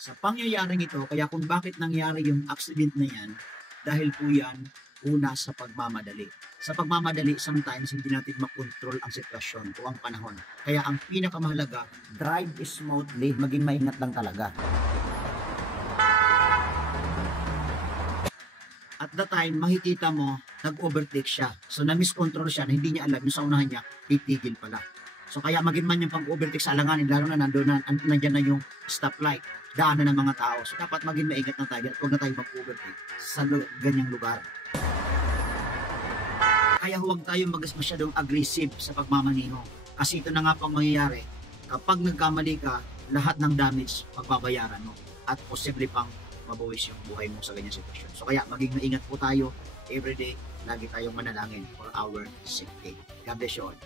Sa pangyayaring ito, kaya kung bakit nangyari yung accident na yan, dahil po yan, una sa pagmamadali. Sa pagmamadali, sometimes hindi natin makontrol ang sitwasyon o ang panahon. Kaya ang pinakamahalaga, drive smoothly, maging maingat lang talaga. At the time, makikita mo, nag-overtake siya. So, na-miscontrol siya na hindi niya alam yung sa unahan niya, titigil pala. So, kaya maging man yung pag-overtake sa alanganin, lalo na nandiyan na yung stoplight, daanan ng mga tao. So, dapat maging maingat na tayo at huwag na tayo mag-overtake sa ganyang lugar. Kaya huwag tayo masyadong aggressive sa pagmamaniho. Kasi ito na nga pang mangyayari, kapag nagkamali ka, lahat ng damage magbabayaran mo at posible pang mabawas yung buhay mo sa ganyang sitwasyon. So kaya maging maingat po tayo everyday, lagi tayong manalangin for our safety. God bless you all.